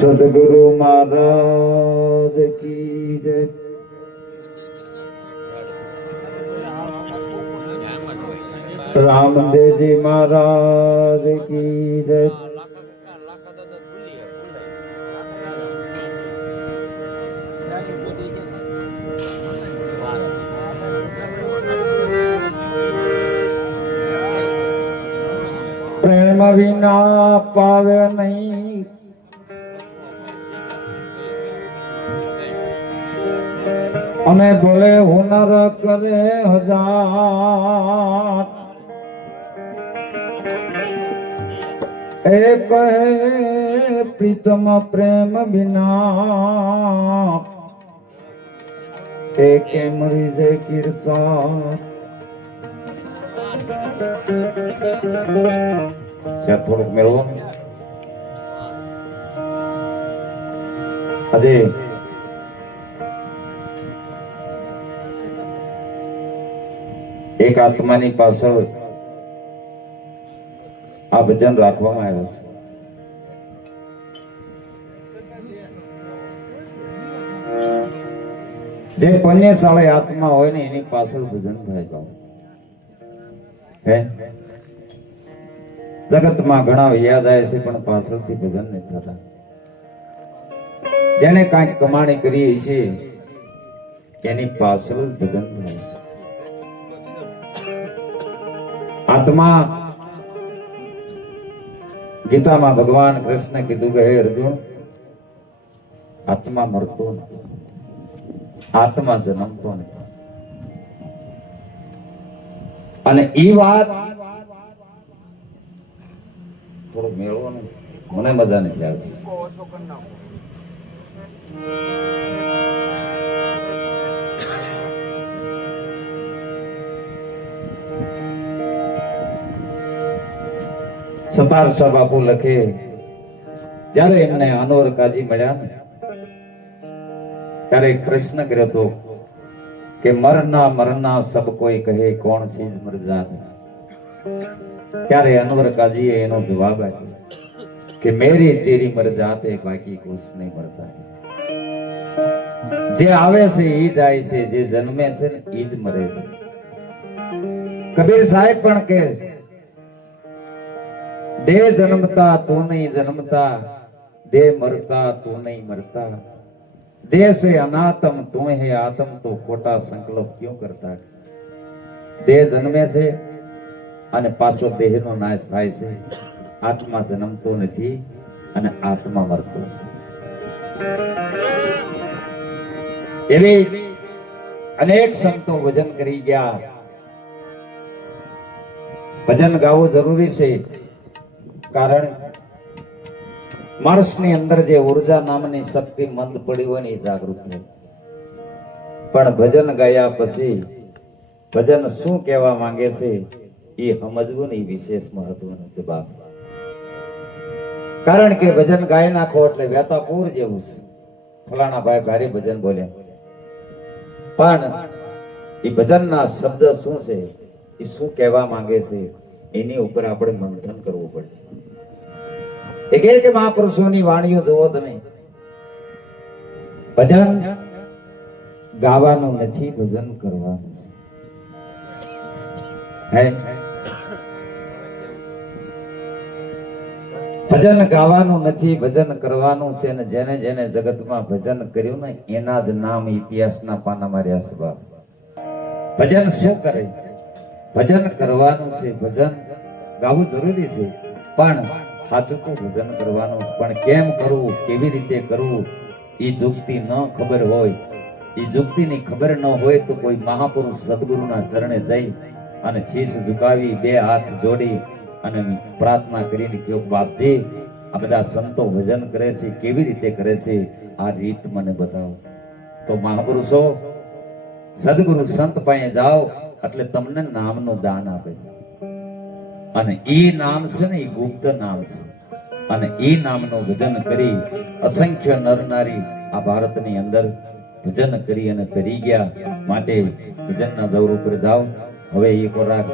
સદગુરુ મહારાજ કી જય। રામદેવજી મહારાજ કી જય। પ્રેમ વિના પાવે નહીં, અને ભલે હુનર કરે હજાર, એ કહે પ્રીતમ પ્રેમ વિના એ કેમ રીજે કીર્તન। થોડુંક મેળવો આજે એક આત્માની પાછળ આ ભજન રાખવામાં આવ્યા છે। જે પુણ્યશાળી આત્મા હોય ને એની પાછળ ભજન થાય બાબુ। હે જગતમાં ઘણા યાદ આવે છે પણ પાછળથી ભજન નથી થતા। જેને કાંઈક કમાણી કરી છે એની પાછળ જ ભજન થાય છે। આત્મા ગીતામાં ભગવાન કૃષ્ણ કીધું કે હે અર્જુન, આત્મા મરતો નથી, આત્મા જન્મતો નથી। અને એ વાત થોડું મેળવો ને, મને મજા નથી આવતી। સતારસા બાપુ લખે, જ્યારે એમને અનવર કાજી મળ્યા ને ત્યારે એક પ્રશ્ન કર્યો હતો કે મરના મરના સબ કોઈ કહે કોણ ચીજ મર જાત। ત્યારે અનવર કાજીએ એનો જવાબ આપ્યો કે મેરી તેરી મર જાતે બાકી કુછ નહીં મરતા। જે આવે છે એ જાય છે, જે જન્મે છે ને એ જ મરે છે। કબીર સાહેબ પણ કહે देह जन्मता तू नहीं जन्मता, देह मरता तू नहीं मरता, देह से अनातम तू है आत्म तो खोटा संकल्प क्यों करता। देह जन्मे છે અને પાછો દેહનો નાશ થાય છે। આત્મા જન્મતો નથી અને આત્મા મરતો નથી। એવી અનેક સંતો ભજન કરી ગયા। ભજન ગાવું જરૂરી છે, કારણ માણસની અંદર જે ઉર્જા નામની શક્તિ મંદ પડી હોય ને એ જાગૃત થાય। પણ ભજન ગાયા પછી ભજન શું કહેવા માંગે છે એ સમજવું ને વિશેષ મહત્વનો જવાબ। કારણ કે ભજન ગાઈ નાખો એટલે વેતાપુર જેવું છે, ફલાણા ભાઈ ભારે ભજન બોલ્યા, પણ એ ભજનના શબ્દ શું છે, એ શું કહેવા માંગે છે એની ઉપર આપણે મંથન કરવું પડશે। એ કહે કે મહાપુરુષોની વાણીઓ જુઓ તમે, ભજન ગાવાનું નથી, ભજન કરવાનું છે। ભજન ગાવાનું નથી, ભજન કરવાનું છે। અને જેને જેને જગતમાં ભજન કર્યું ને એના જ નામ ઇતિહાસના પાનામાં રહ્યા છે બાપ। ભજન શું કરે? ભજન કરવાનું છે, ભજન ગાવું જરૂરી છે, પણ સાચું તો ભજન કરવાનું। પણ કેમ કરવું, કેવી રીતે કરવું એ યુક્તિ ન ખબર હોય, એ યુક્તિની ખબર ન હોય તો કોઈ મહાપુરુષ સદગુરુના ચરણે જઈ અને શીશ ઝુકાવી બે હાથ જોડી અને પ્રાર્થના કરીને કહ્યો બાપજી આ બધા સંતો ભજન કરે છે, કેવી રીતે કરે છે આ રીત મને બતાવો। તો મહાપુરુષો સદગુરુ સંત પાસે જાઓ એટલે તમને નામનું દાન આપે છે। અને એ નામ છે ને એ ગુપ્ત નામ છે, અને એ નામનું ભજન કરી અસંખ્ય નર નારી આ ભારતની અંદર ભજન કરી અને તરી ગયા। માટે ભજનના દોર ઉપર જાઓ. હવે એક રાગ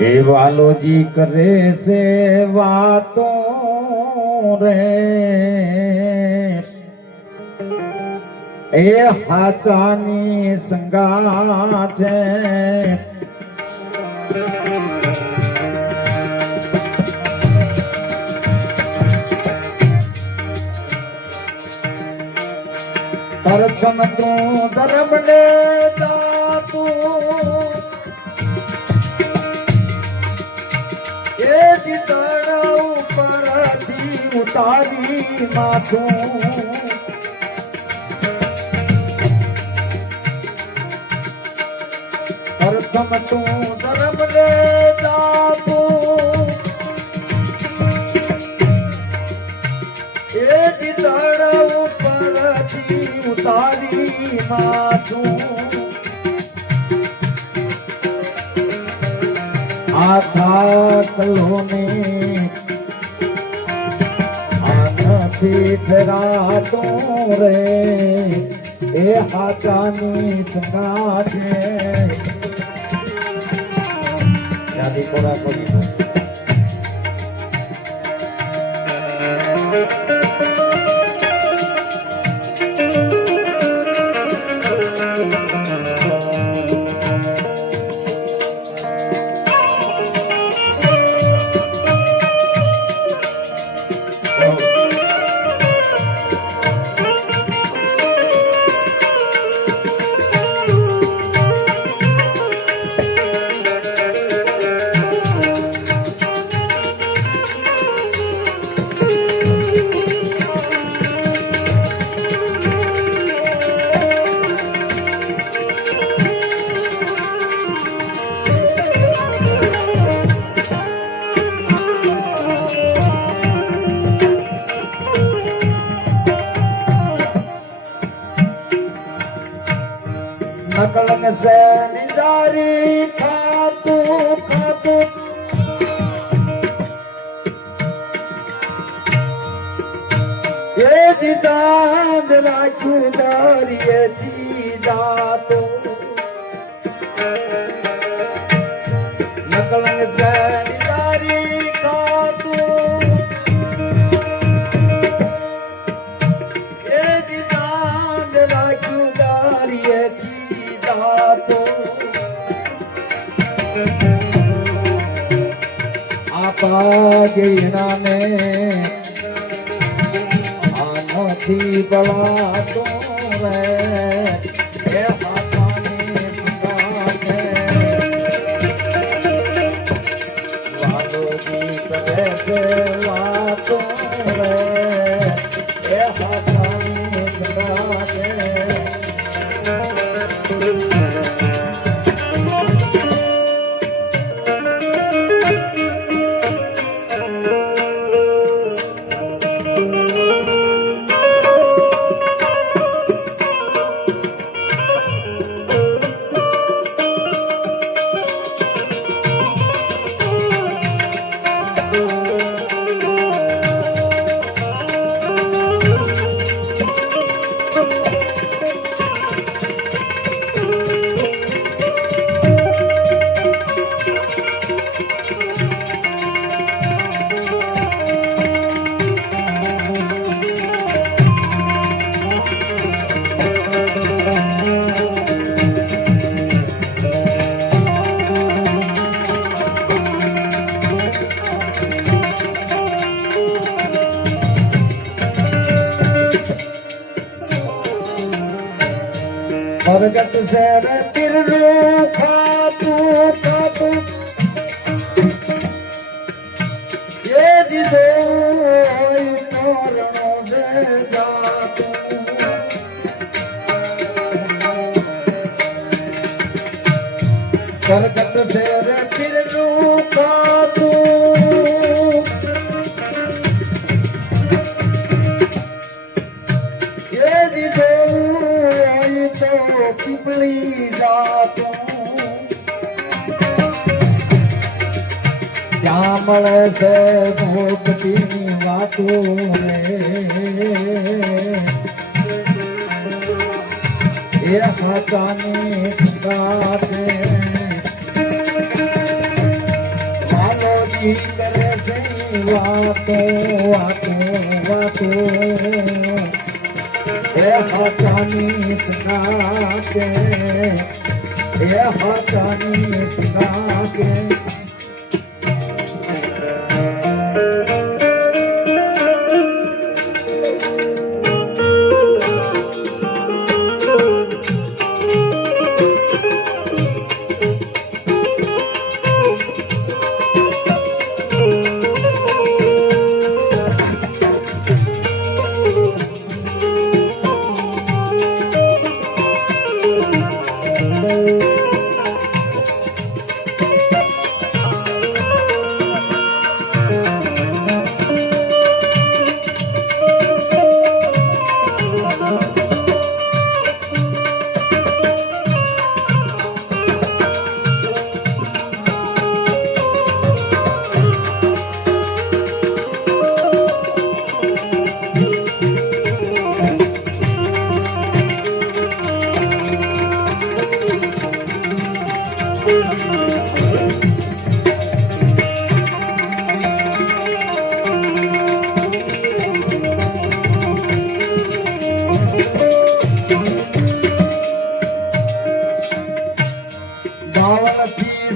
એ વાલોજી કરે છે વાતો રે એ હાચાની સંગા છે પ્રથમ તું ધર્મ ને દાતું એ જીતણ ઉપરથી ઉતારી માથું પ્રથમ તું ધર્મ ને દાતું એ જીતણ ઉપરથી ઉતારી માથું થાકલોને આનાથી ધરાતો રે એ હાચાની સંગા છે યાદી કોરા કરી નકલંગ સે નિજારી ખાતું ખાતું એ દીદાંત રાખ્યું દારીએ જીજાતો નકલંગ સે નિજારી ખાતું એ દીદાંત રાખ્યું દારીએ પાગીણાને આનાથી બળાતો રે એ હાથાની સંગાથે વાલોજી કરે છે વાતો રે એ હાથાની સંગાથે प्रगट से तिरनु खातू खातू ये दिदो तोरणो दे जातू प्रगट से तिरनु खातू ये दिदो पीपली जातू સાંભળે છે ભક્તિની વાતો રે એ હાચાની સંગાતે વાલોજી કરે છે વાતો વાતો વાતો એ હાચાની સંગાતે એ હાચાની સંગાતે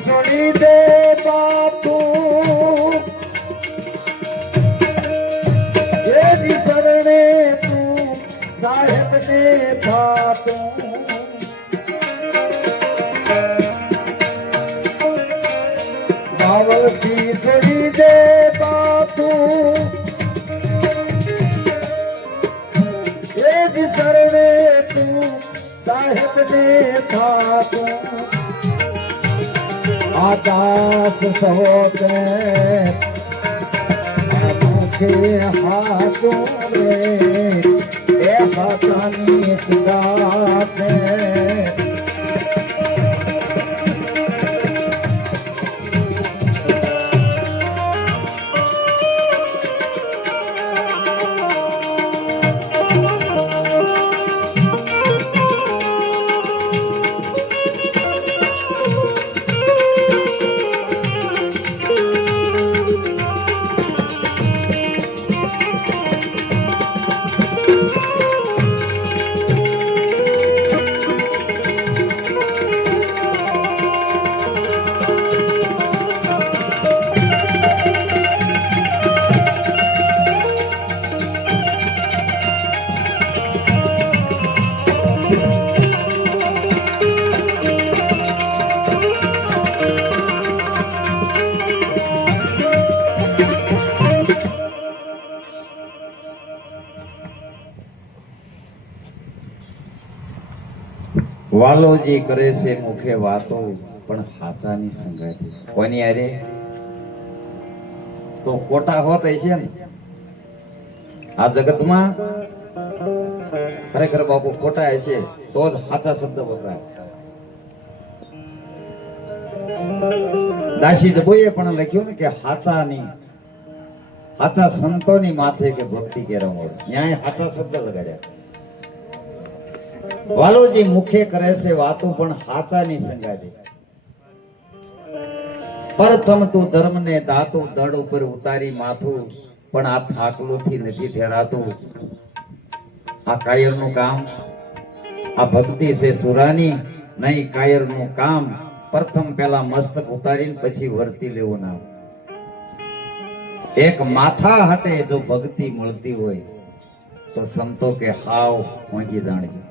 છોડી દે બાપુ એ શરણે તું સાહેબ ને થાતું બાવલથી છોડી દે બાપુ એ શરણે તું સાહેબ ને થાતું आकाश सहोते मुखे हाथों रे ए हाथानी चिराते વાલોજી કરે છે મુખે વાતો પણ હાચાની સંગાતે કોની આરે તો ખોટા હોત છે ને આ જગતમાં ખરેખર બાપુ ખોટા છે તો જ હાચા શબ્દ વપરાય દાસી દબોએ પણ લખ્યું ને કે હાચા સંતોની માથે કે ભક્તિ કે રમોડ ન્યાય હાચા શબ્દ લગાડ્યા વાલોજી મુખે કરે છે વાતો પણ હાચાની સંગાતે પ્રથમ તું ધર્મ ને દાતું દડ ઉપર ઉતારી માથું પણ આ થાકલોથી નથી ઠેરાતું આ કાયરનું કામ આ ભક્તિ છે સુરાની નહીં કાયરનું કામ પ્રથમ પહેલા મસ્તક ઉતારીને પછી વર્તી લેવું નામ એક માથા હટે જો ભક્તિ મળતી હોય તો સંતો કે હાવ મોંઘી જાણજો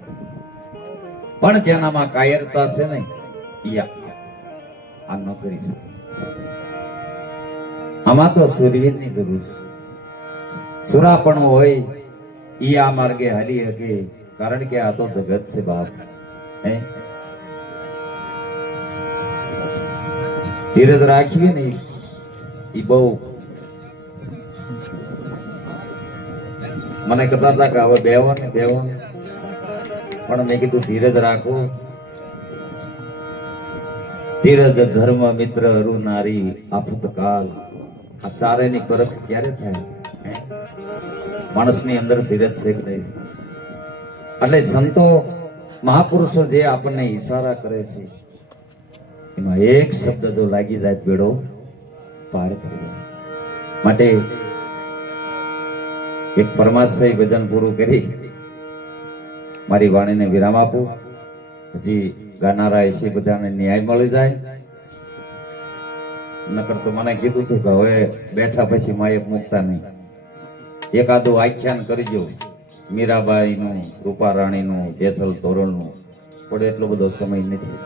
પણ જેનામાં કાયરતા છે ને આ ન કરી શકે આમાં તો સુરવીરની જરૂર છે સુરાપણું હોય ઈ આ માર્ગે હાલી શકે કારણ કે આ તો જગત છે બાપ ધીરજ રાખવી ને ઈ બહુ મને કહેતા હતા કે હવે બેવો ને પણ મેં કીધું ધીરજ રાખો ધીરજ ધર્મ મિત્ર અરુ નારી આફત કાલ આ ચારેની પરખ ક્યારે થાય? હે? માણસની અંદર ધીરજ છે કે નહીં? એટલે સંતો મહાપુરુષો જે આપણને ઈશારા કરે છે એમાં એક શબ્દ જો લાગી જાય બેડો પાર થઈ જાય. માટે એક પરમાત્માએ ભજન પૂરું કરી મારી વાણીને વિરામ આપું. હજી ગાનારા એસી બધાને ન્યાય મળી જાય. નકર તો મને કીધું હતું કે હવે બેઠા પછી માયક મૂકતા નહીં. એકાદું આખ્યાન કરજો મીરાબાઈનું, રૂપારાણીનું, જેસલ તોરણનું, પણ એટલો બધો સમય નથી.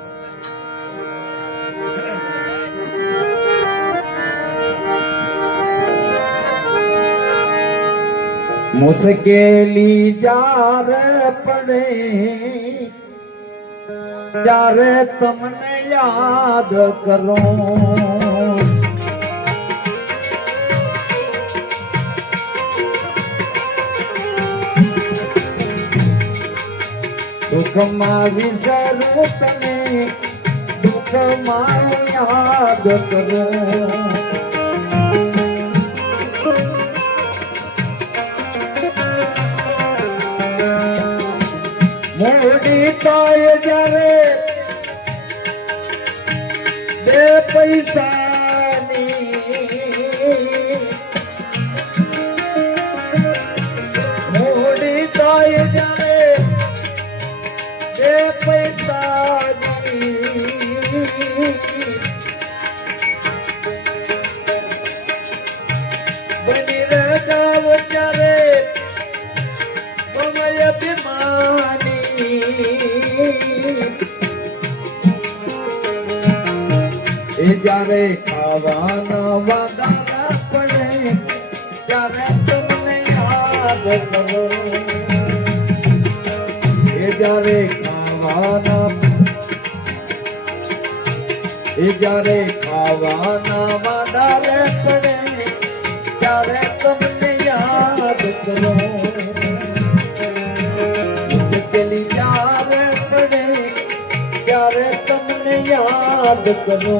મુશ્કેલી જ્યારે પડે ત્યારે તમને યાદ કરો. સુખમાં વિસરું તને, દુઃખમાં યાદ કરો. મોડી થાય જ્યારે બે પૈસાની, મોડી થાય જ્યારે બે પૈસાની, બની રજાવ ત્યારે સમય અભિમાની. એ જ્યારે ખાવાના વાદા પડે ત્યારે તમને યાદ કરો. એ જ્યારે ખાવાના વાદા પડે ત્યારે તમને યાદ કરો. મુશ્કેલી જ્યારે પડે ત્યારે તમને યાદ કરો.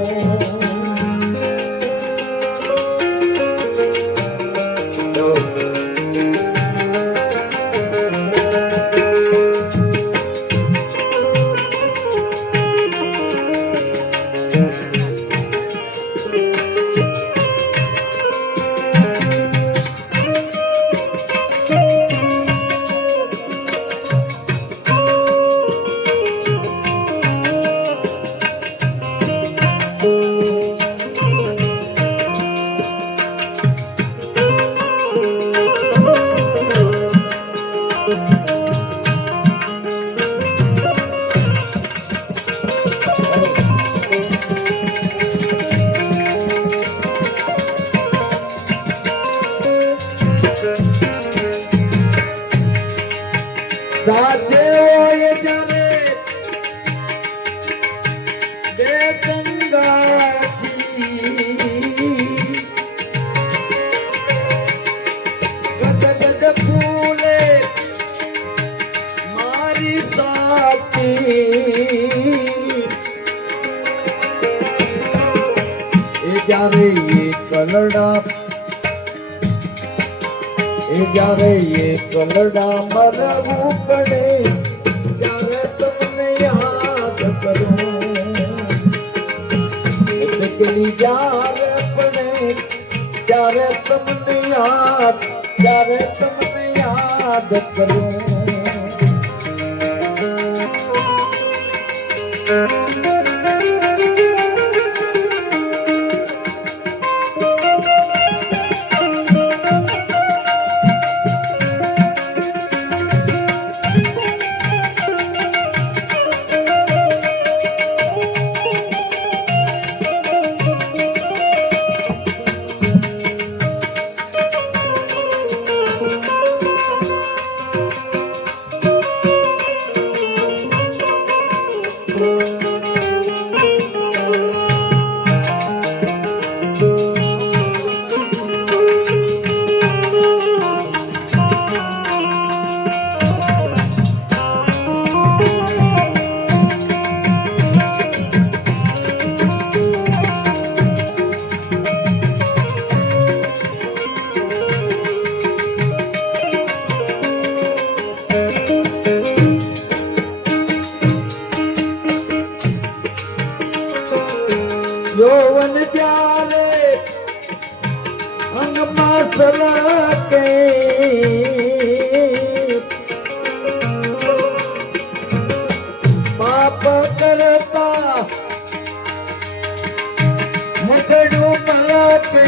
સાચે હોય જ્યારે બે સંગાથી, ગદગદ ફૂલે મારી સાથી. એ જ્યારે કલડા, એ જ્યારે કલડા મરવું પડે ત્યારે તમને યાદ કરો. મુશ્કેલી જ્યારે પડે ત્યારે તમને યાદ કરો. અંગમાં સલાકે પાપ કરતા મુખડું મલાકે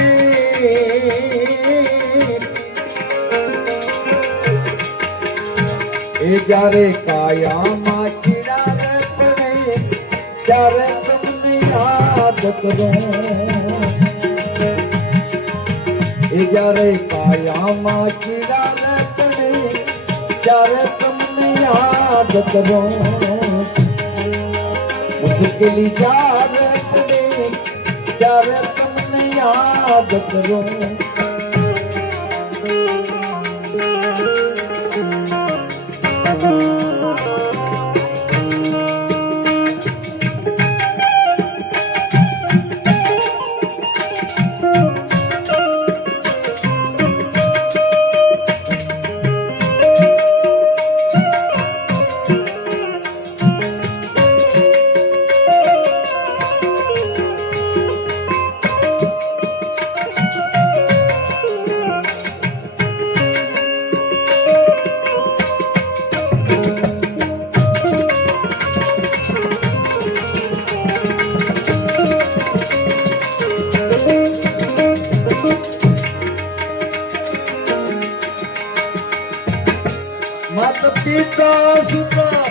એ જ્યારે કાયામાં ચીડારે પડે ત્યારે તમને યાદ કરો એ જ્યારે કાયામાં ચીડારે પડે ત્યારે તમને યાદ કરો મુશ્કેલી જ્યારે પડે ત્યારે તમને યાદ કરો મત પિતા સુતા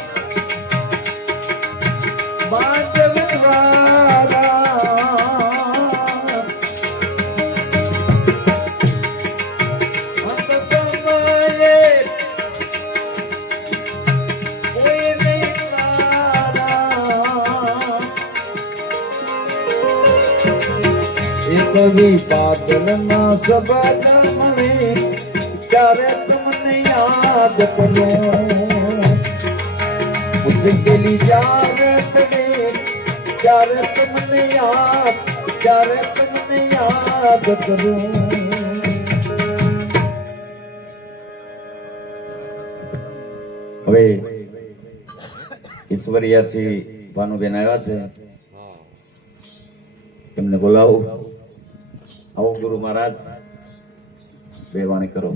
બાંધવ દ્વારા મત સમયે કોઈ નહીં તારા એ કવિ પાગલના શબ્દ મળે ત્યારે તમને યાદ કરો મુશ્કેલી જ્યારે પડે ત્યારે તમને યાદ કરો હવે ઈશ્વરિયાથી ભાનુબેન આવ્યા છે એમને બોલાવો આવો ગુરુ મહારાજ બે વાણી કરો